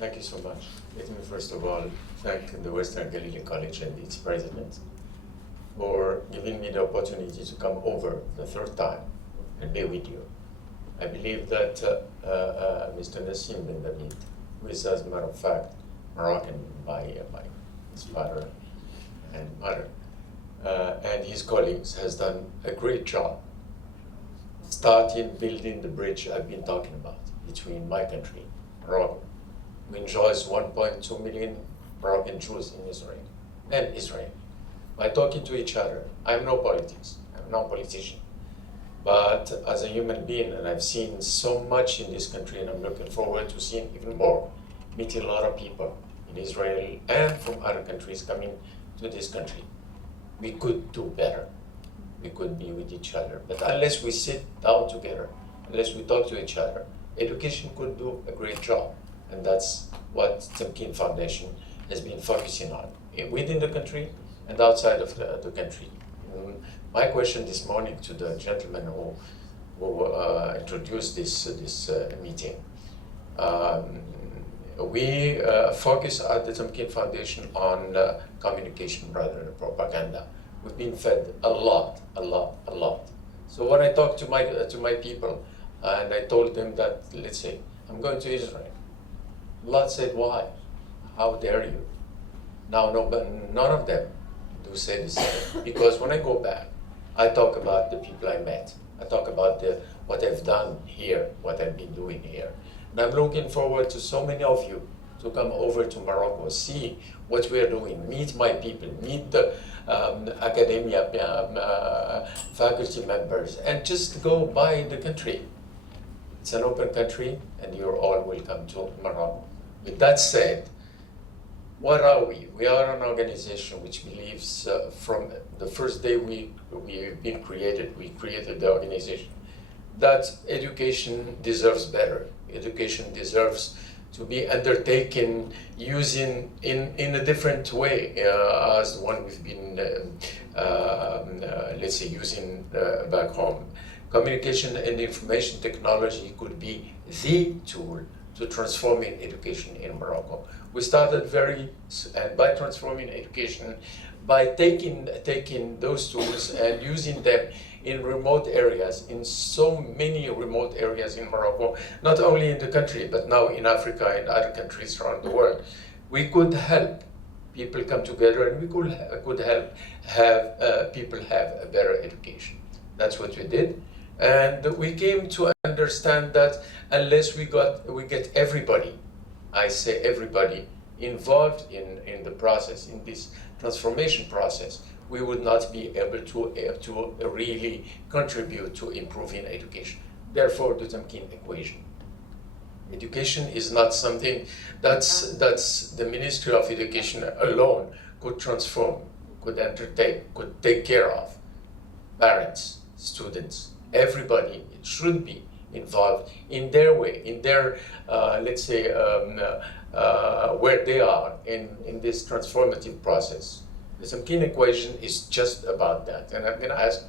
Thank you so much. Let me first of all thank the Western Galilee College and its president for giving me the opportunity to come over the third time and be with you. I believe that Mr. Nassim Ben David, who is, as a matter of fact, Moroccan by his father and mother, and his colleagues has done a great job starting building the bridge I've been talking about between my country, Morocco, who enjoys 1.2 million Moroccan Jews in Israel, and Israel. By talking to each other, I'm no politics, I'm no politician, but as a human being, and I've seen so much in this country, and I'm looking forward to seeing even more, meeting a lot of people in Israel and from other countries coming to this country. We could do better. We could be with each other. But unless we sit down together, unless we talk to each other, education could do a great job. And that's what Tamkine Foundation has been focusing on, within the country and outside of the country. My question this morning to the gentleman who introduced this meeting, we focus at the Tamkine Foundation on communication rather than propaganda. We've been fed a lot. So when I talked to my people, and I told them that, let's say, I'm going to Israel, a lot said, why? How dare you? Now, no, but none of them do say the same. Because when I go back, I talk about the people I met. I talk about what I've done here, what I've been doing here. And I'm looking forward to so many of you to come over to Morocco, see what we are doing, meet my people, meet the academia faculty members, and just go by the country. It's an open country, and you're all welcome to Morocco. With that said, what are we? We are an organization which believes from the first day we've been created, we created the organization, that education deserves better. Education deserves to be undertaken using in a different way as the one we've been, let's say, using back home. Communication and information technology could be the tool to transforming education in Morocco. We started by transforming education, by taking those tools and using them in remote areas, in so many remote areas in Morocco, not only in the country, but now in Africa and other countries around the world. We could help people come together, and we could help have people have a better education. That's what we did. And we came to understand that unless we get everybody, I say everybody, involved in the process, in this transformation process, we would not be able to really contribute to improving education. Therefore, the Tamkine Equation. Education is not something that's the Ministry of Education alone could transform, could undertake, could take care of. Parents, students, everybody should be involved in their way, in their, let's say, where they are in this transformative process. The Tamkine Equation is just about that. And I'm going to ask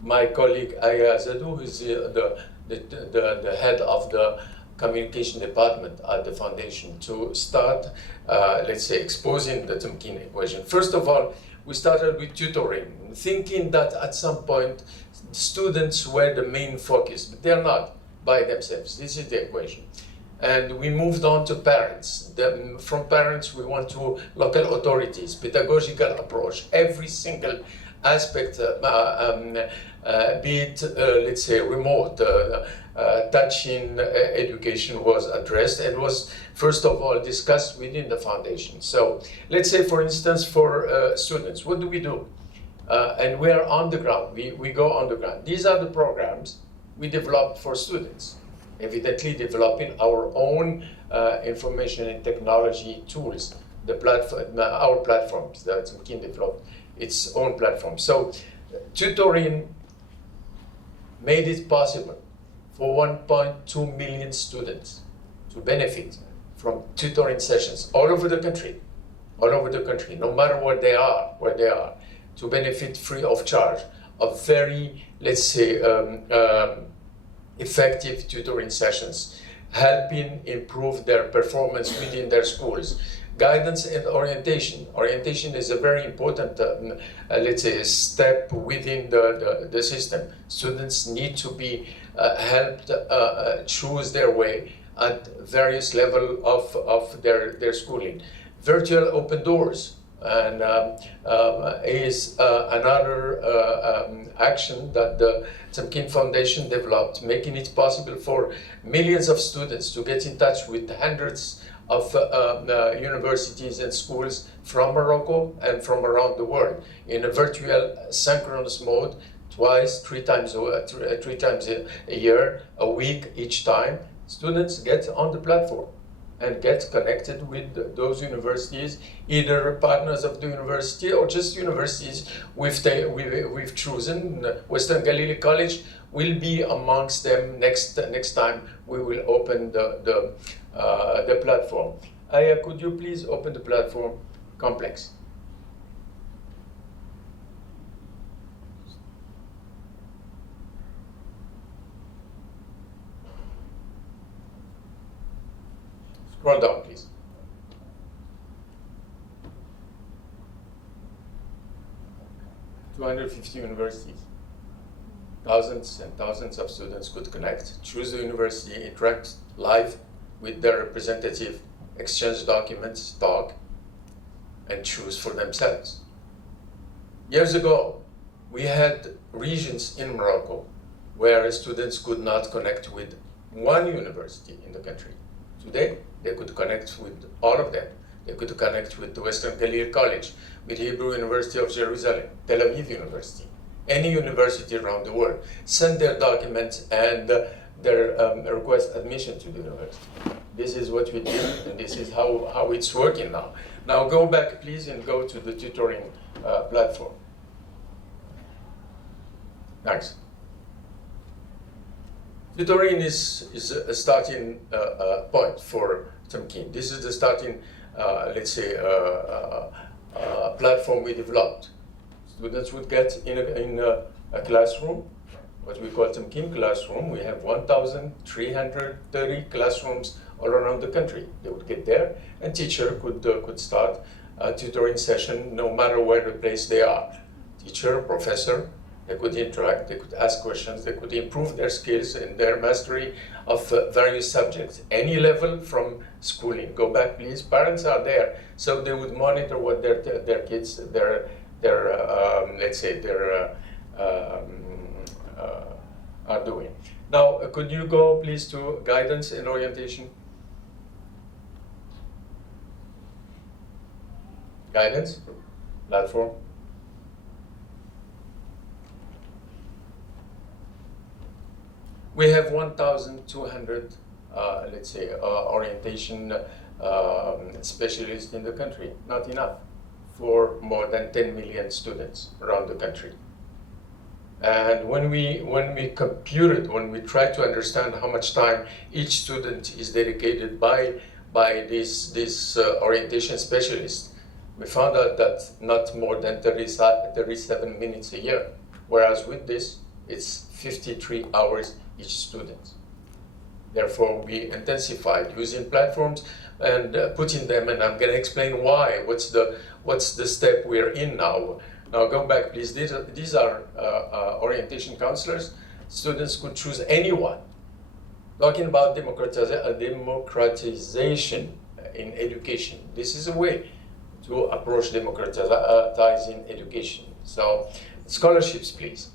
my colleague Aya Zadou, who is the head of the communication department at the foundation, to start, let's say, exposing the Tamkine Equation. First of all, we started with tutoring, thinking that at some point students were the main focus, but they're not by themselves. This is the equation. And we moved on to parents. From parents, we went to local authorities, pedagogical approach. Every single aspect, be it, let's say, remote, touching education was addressed and was, first of all, discussed within the foundation. So let's say, for instance, for students, what do we do? And we are on the ground. We go on the ground. These are the programs we developed for students, evidently developing our own information and technology tools, our platforms that Tamkine developed its own platform. So tutoring made it possible for 1.2 million students to benefit from tutoring sessions all over the country, no matter where they are, to benefit free of charge of very, let's say, effective tutoring sessions helping improve their performance within their schools. Guidance and orientation. Orientation is a very important, let's say, step within the system. Students need to be helped choose their way at various levels of their schooling. Virtual open doors and is another action that the Tamkine Foundation developed, making it possible for millions of students to get in touch with hundreds of universities and schools from Morocco and from around the world in a virtual synchronous mode, three times a year, a week each time. Students get on the platform and get connected with those universities, either partners of the university or just universities we've chosen. Western Galilee College will be amongst them next time we will open the platform. Aya, could you please open the platform complex? Scroll down, please. $250 universities. Thousands and thousands of students could connect, choose the university, interact live with their representative, exchange documents, talk, and choose for themselves. Years ago, we had regions in Morocco where students could not connect with one university in the country. Today, they could connect with all of them. They could connect with the Western Galilee College, with Hebrew University of Jerusalem, Tel Aviv University, any university around the world, send their documents and their request admission to the university. This is what we did, and this is how it's working now. Now go back, please, and go to the tutoring platform. Thanks. Tutoring is a starting point for Tamkine. This is the starting, let's say, platform we developed. Students would get in a classroom, what we call Tamkine classroom. We have 1,330 classrooms all around the country. They would get there, and teacher could start a tutoring session no matter where the place they are. Teacher, professor, they could interact, they could ask questions, they could improve their skills and their mastery of various subjects, any level from schooling. Go back, please. Parents are there, so they would monitor what their kids, let's say, are doing. Now, could you go, please, to guidance and orientation? Guidance platform. We have 1,200, let's say, orientation specialists in the country. Not enough for more than 10 million students around the country. And when we computed, when we tried to understand how much time each student is dedicated by this orientation specialist, we found out that not more than 37 minutes a year. Whereas with this, it's 53 hours each student. Therefore, we intensified using platforms and putting them, and I'm going to explain why. What's the step we're in now? Now go back, please. These are orientation counselors. Students could choose anyone. Talking about democratization in education. This is a way to approach democratizing education. So, scholarships, please.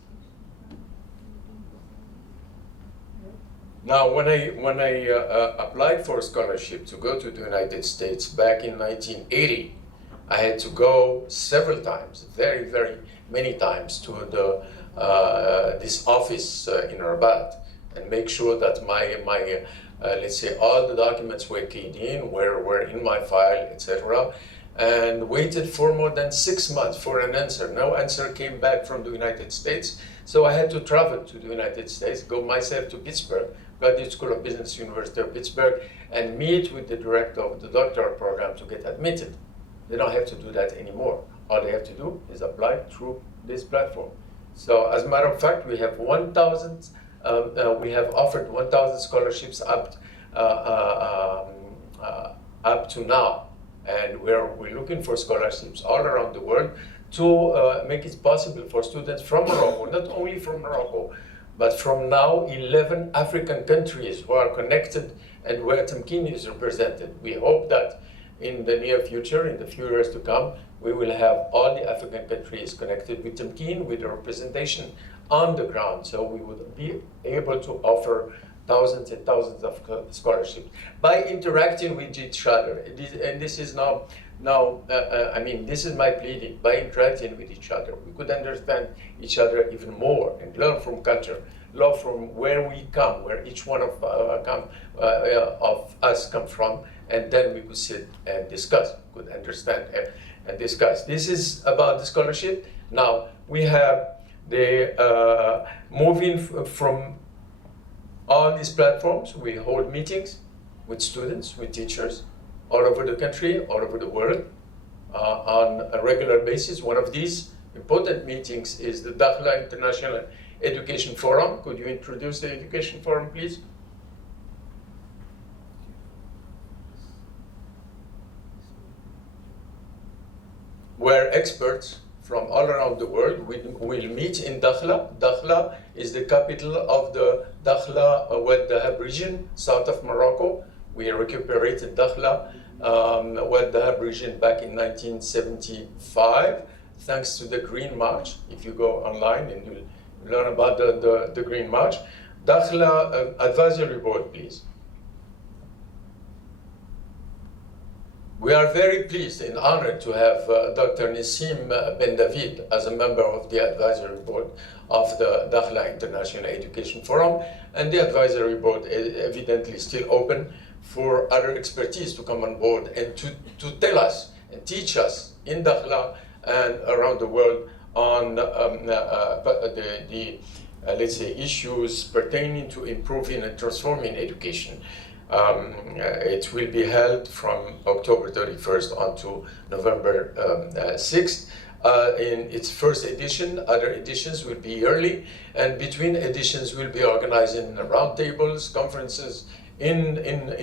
Now, when I applied for a scholarship to go to the United States back in 1980, I had to go several times, very, very many times, to this office in Rabat and make sure that my let's say, all the documents were keyed in, were in my file, etc. And waited for more than 6 months for an answer. No answer came back from the United States, so I had to travel to the United States, go myself to Pittsburgh, Graduate School of Business, University of Pittsburgh, and meet with the director of the doctoral program to get admitted. They don't have to do that anymore. All they have to do is apply through this platform. So, as a matter of fact, we have 1,000. We have offered 1,000 scholarships up up to now. And we're looking for scholarships all around the world to make it possible for students from Morocco, not only from Morocco, but from now 11 African countries who are connected and where Tamkine is represented. We hope that in the near future, in the few years to come, we will have all the African countries connected with Tamkine, with the representation on the ground. So we would be able to offer thousands and thousands of scholarships by interacting with each other. And this is I mean, this is my pleading. By interacting with each other, we could understand each other even more and learn from culture, learn from where we come, where each one of us come from, and then we could sit and discuss, could understand and discuss. This is about the scholarship. Now we have the moving from all these platforms. We hold meetings with students, with teachers, all over the country, all over the world, on a regular basis. One of these important meetings is the Dakhla International Education Forum. Could you introduce the Education Forum, please? Where experts from all around the world will meet in Dakhla. Dakhla is the capital of the Dakhla Oued Eddahab region, south of Morocco. We recuperated Dakhla Oued Eddahab region back in 1975, thanks to the Green March. If you go online and you'll learn about the Green March. Dakhla Advisory Board, please. We are very pleased and honored to have Dr. Nissim Ben David as a member of the advisory board of the Dakhla International Education Forum, and the advisory board is evidently still open for other expertise to come on board and to tell us and teach us in Dakhla and around the world on let's say, issues pertaining to improving and transforming education. It will be held from October 31st on to November 6th. In its first edition, other editions will be yearly, and between editions we'll be organizing roundtables, conferences in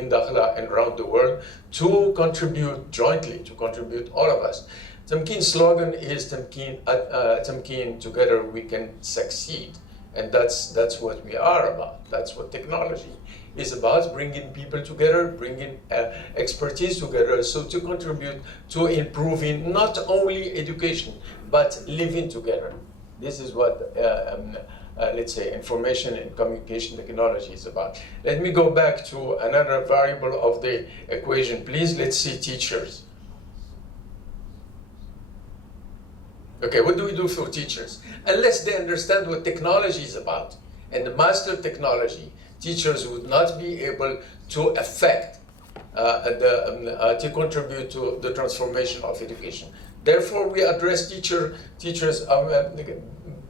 Dakhla and around the world to contribute jointly, to contribute all of us. Tamkine's slogan is Tamkine, together we can succeed. And that's what we are about. That's what technology is about, bringing people together, bringing expertise together, so to contribute to improving not only education, but living together. This is what, let's say, information and communication technology is about. Let me go back to another variable of the equation, please. Let's see teachers. Okay, what do we do for teachers? Unless they understand what technology is about and master technology, teachers would not be able to affect, to contribute to the transformation of education. Therefore, we address teachers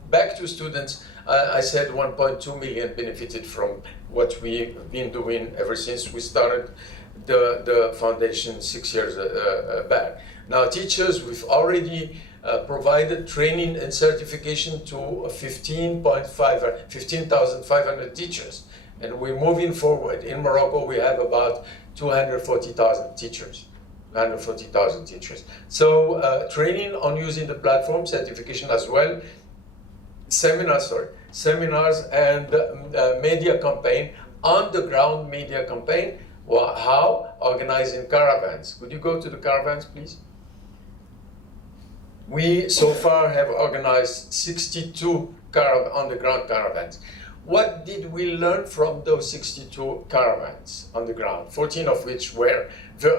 back to students. I said 1.2 million benefited from what we've been doing ever since we started the foundation 6 years back. Now, teachers, we've already provided training and certification to 15,500 teachers. And we're moving forward. In Morocco, we have about 240,000 teachers. 140,000 teachers. So training on using the platform, certification as well, seminars and media campaign, on the ground media campaign. Well, how? Organizing caravans. Could you go to the caravans, please? We so far have organized 62 on-the-ground caravans. What did we learn from those 62 caravans on the ground, 14 of which were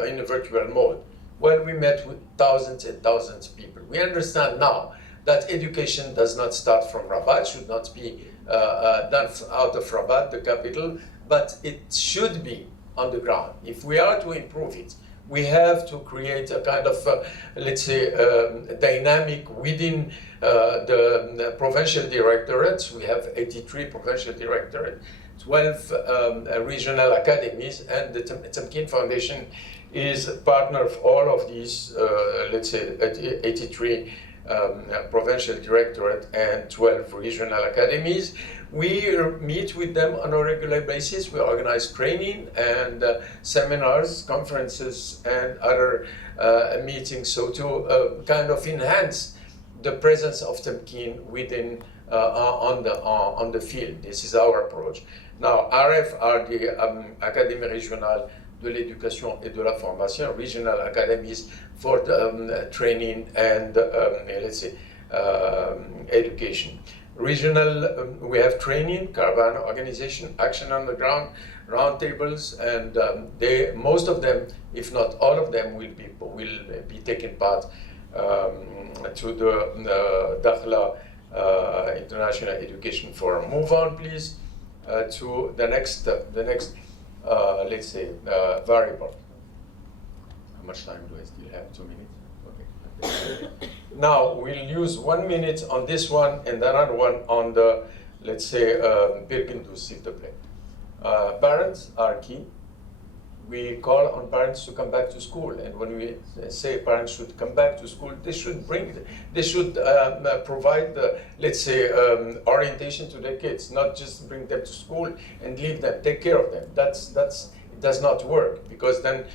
in a virtual mode? Well, we met with thousands and thousands of people. We understand now that education does not start from Rabat, should not be done out of Rabat, the capital, but it should be on the ground. If we are to improve it, we have to create a kind of, let's say, dynamic within the provincial directorates. We have 83 provincial directorates, 12 regional academies, and the Tamkine Foundation is a partner of all of these, let's say, 83 provincial directorate and 12 regional academies. We meet with them on a regular basis. We organize training and seminars, conferences, and other meetings, so to kind of enhance the presence of Tamkine within on the field. This is our approach. Now, RF are the Académie Régionale de l'Éducation et de la Formation, regional academies for the, training and let's say education. Regional, we have training, caravan organization, action on the ground, roundtables, and most of them, if not all of them, will be taking part to the Dakhla International Education Forum. Move on, please, to the next let's say variable. How much time do I still have? 2 minutes. Okay. Now we'll use 1 minute on this one and another one on the, let's say, Bir Guensouz, s'il te plaît. Parents are key. We call on parents to come back to school, and when we say parents should come back to school, they should provide the, let's say, orientation to their kids, not just bring them to school and leave them, take care of them. It does not work, because then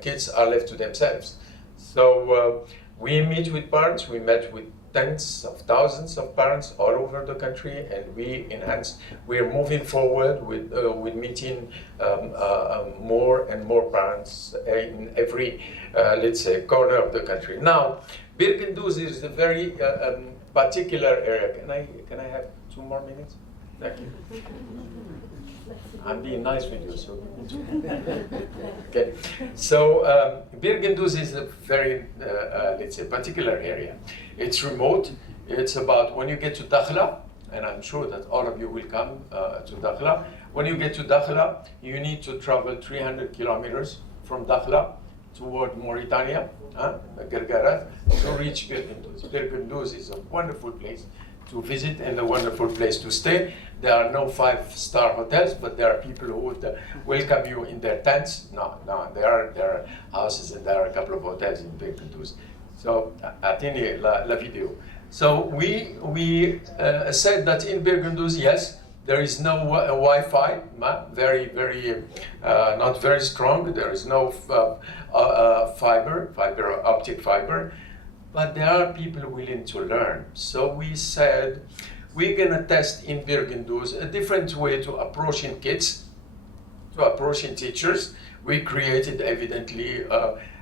kids are left to themselves. So we meet with parents. We met with tens of thousands of parents all over the country, and we're moving forward with meeting more and more parents in every, let's say, corner of the country. Now, Bir Guensouz is a very particular area. Can I have 2 more minutes? Thank you. I'm being nice with you, so. Okay. So Bir Guensouz is a very, let's say, particular area. It's remote. It's about, when you get to Dakhla, and I'm sure that all of you will come to Dakhla. When you get to Dakhla, you need to travel 300 kilometers from Dakhla toward Mauritania, Gargarat, to reach Bir Guensouz. Bir Guensouz is a wonderful place to visit and a wonderful place to stay. There are no 5-star hotels, but there are people who would welcome you in their tents. No, there are houses, and there are a couple of hotels in Bir Guensouz. So, attendez la vidéo. So we said that in Bir Guensouz, yes, there is no Wi-Fi, not very strong. There is no optic fiber. But there are people willing to learn. So we said, we're gonna test in Bir Guensouz a different way to approaching kids, to approaching teachers. We created, evidently,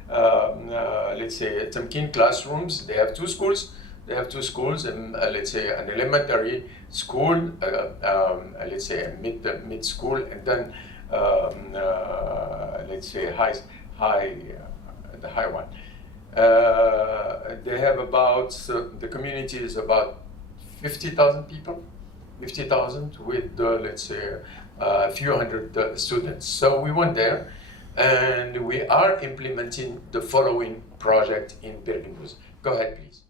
let's say, Tamkine classrooms. They have 2 schools. Let's say an elementary school, let's say a mid school, and then let's say the high one. They have about, the community is about 50,000 people, 50,000 with, let's say, a few hundred students. So we went there, and we are implementing the following project in Bir Guensouz. Go ahead, please.